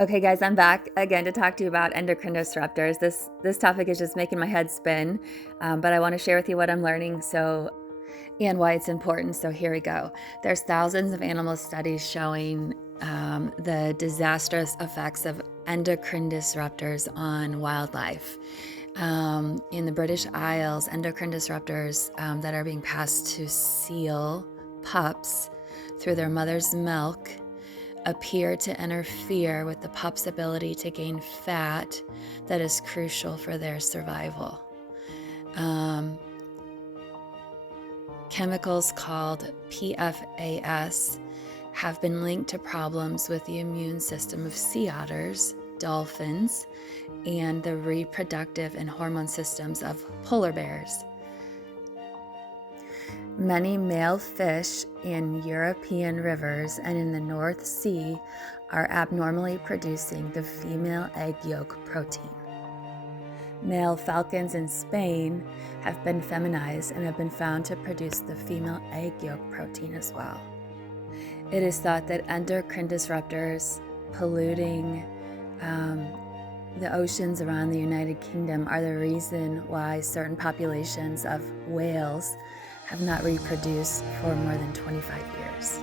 Okay, guys, I'm back again to talk to you about endocrine disruptors. This topic is just making my head spin, but I want to share with you what I'm learning and why it's important. So here we go. There's thousands of animal studies showing the disastrous effects of endocrine disruptors on wildlife. In the British Isles, endocrine disruptors that are being passed to seal pups through their mother's milk appear to interfere with the pup's ability to gain fat that is crucial for their survival. Chemicals called PFAS have been linked to problems with the immune system of sea otters, dolphins, and the reproductive and hormone systems of polar bears. Many male fish in European rivers and in the North Sea are abnormally producing the female egg yolk protein. Male falcons in Spain have been feminized and have been found to produce the female egg yolk protein as well. It is thought that endocrine disruptors polluting the oceans around the United Kingdom are the reason why certain populations of whales have not reproduced for more than 25 years.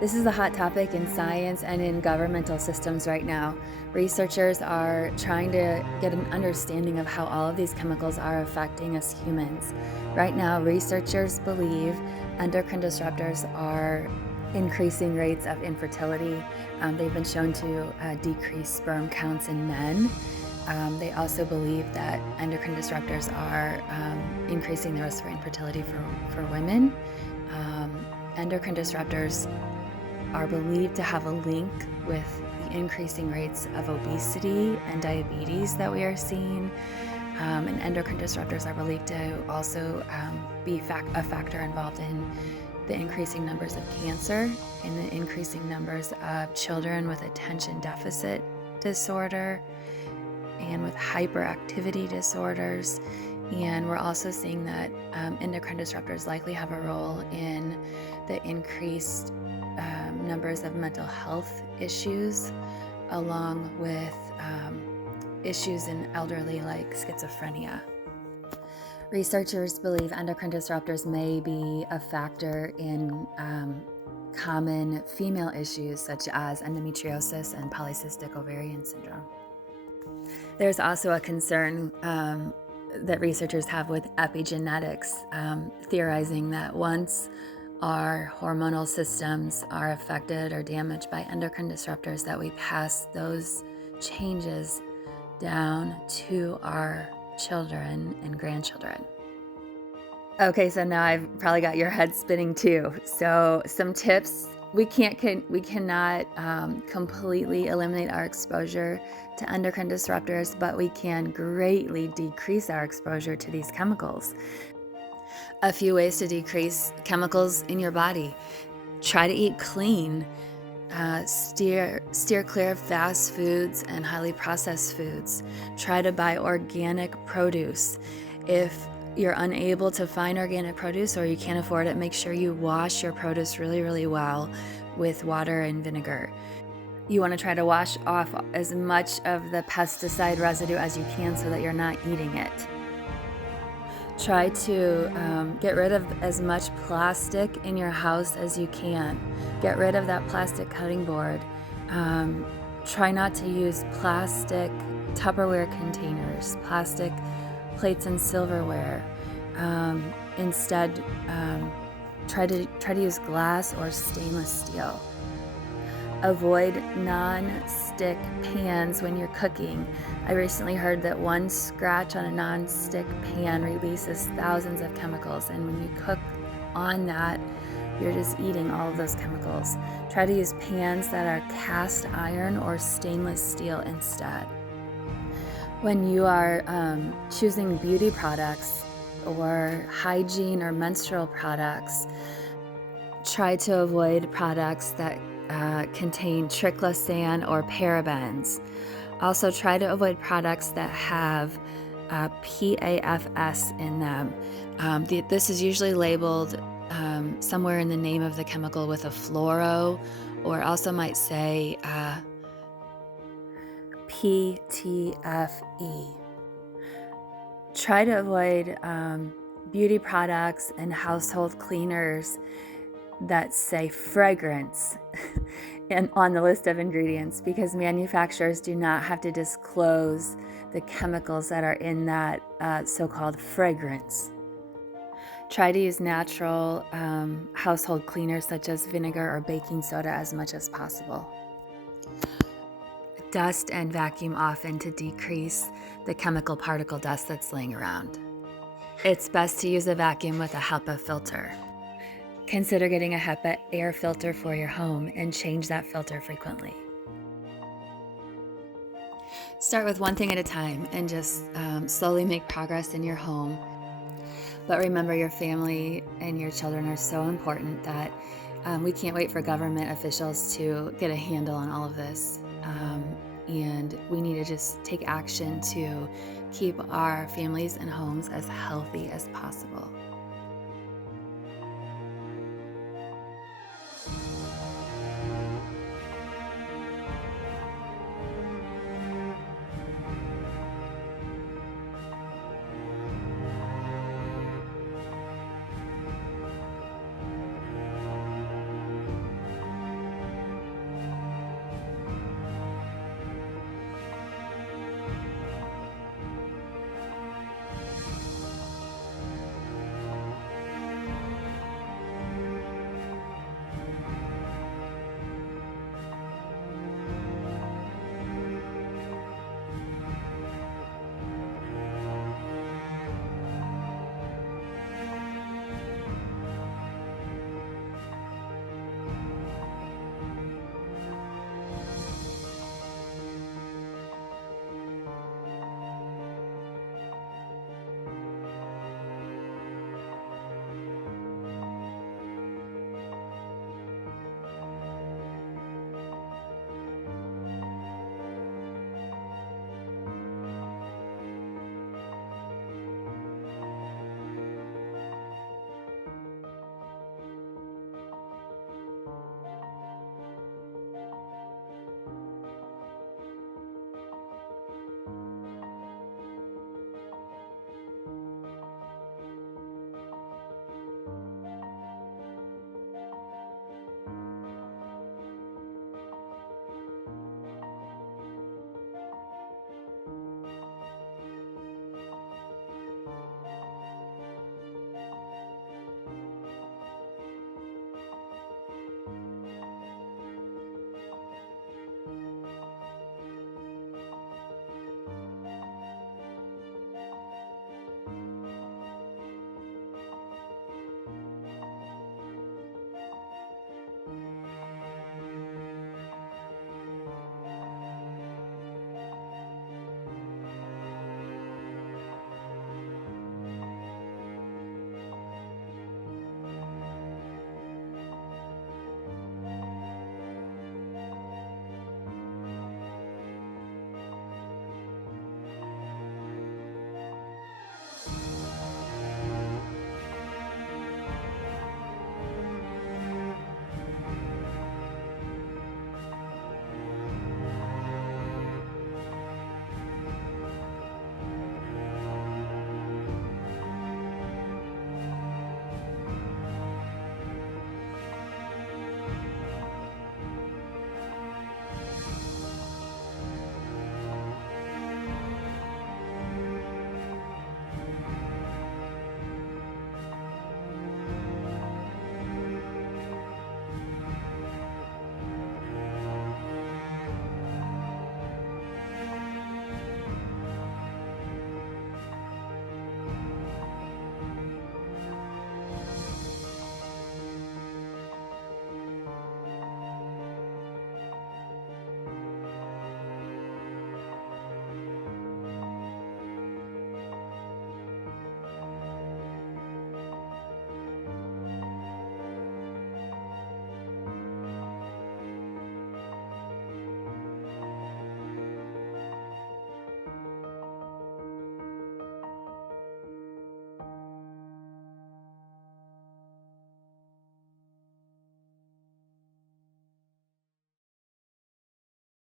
This is a hot topic in science and in governmental systems right now. Researchers are trying to get an understanding of how all of these chemicals are affecting us humans. Right now, researchers believe endocrine disruptors are increasing rates of infertility. They've been shown to decrease sperm counts in men. They also believe that endocrine disruptors are increasing the risk for infertility for women. Endocrine disruptors are believed to have a link with the increasing rates of obesity and diabetes that we are seeing. And endocrine disruptors are believed to also be a factor involved in the increasing numbers of cancer and the increasing numbers of children with attention deficit disorder and with hyperactivity disorders. And we're also seeing that endocrine disruptors likely have a role in the increased numbers of mental health issues, along with issues in elderly like schizophrenia. Researchers believe endocrine disruptors may be a factor in common female issues such as endometriosis and polycystic ovarian syndrome. There's also a concern that researchers have with epigenetics, theorizing that once our hormonal systems are affected or damaged by endocrine disruptors, that we pass those changes down to our children and grandchildren. Okay, so now I've probably got your head spinning too. So some tips. We cannot completely eliminate our exposure to endocrine disruptors, but we can greatly decrease our exposure to these chemicals. A few ways to decrease chemicals in your body. Try to eat clean. Steer clear of fast foods and highly processed foods. Try to buy organic produce. If you're unable to find organic produce or you can't afford it, make sure you wash your produce really, really well with water and vinegar. You want to try to wash off as much of the pesticide residue as you can so that you're not eating it. Try to get rid of as much plastic in your house as you can. Get rid of that plastic cutting board. Try not to use plastic Tupperware containers, plastic plates and silverware. Instead, try to use glass or stainless steel. Avoid non-stick pans when you're cooking. I recently heard that one scratch on a non-stick pan releases thousands of chemicals, and when you cook on that, you're just eating all of those chemicals. Try to use pans that are cast iron or stainless steel instead. When you are choosing beauty products or hygiene or menstrual products, try to avoid products that contain triclosan or parabens. Also, try to avoid products that have PFAS in them. This is usually labeled somewhere in the name of the chemical with a fluoro, or also might say PTFE. Try to avoid beauty products and household cleaners that say fragrance and on the list of ingredients, because manufacturers do not have to disclose the chemicals that are in that so-called fragrance. Try to use natural household cleaners such as vinegar or baking soda as much as possible. Dust and vacuum often to decrease the chemical particle dust that's laying around. It's best to use a vacuum with a HEPA filter. Consider getting a HEPA air filter for your home and change that filter frequently. Start with one thing at a time and just slowly make progress in your home. But remember, your family and your children are so important that we can't wait for government officials to get a handle on all of this. And we need to just take action to keep our families and homes as healthy as possible.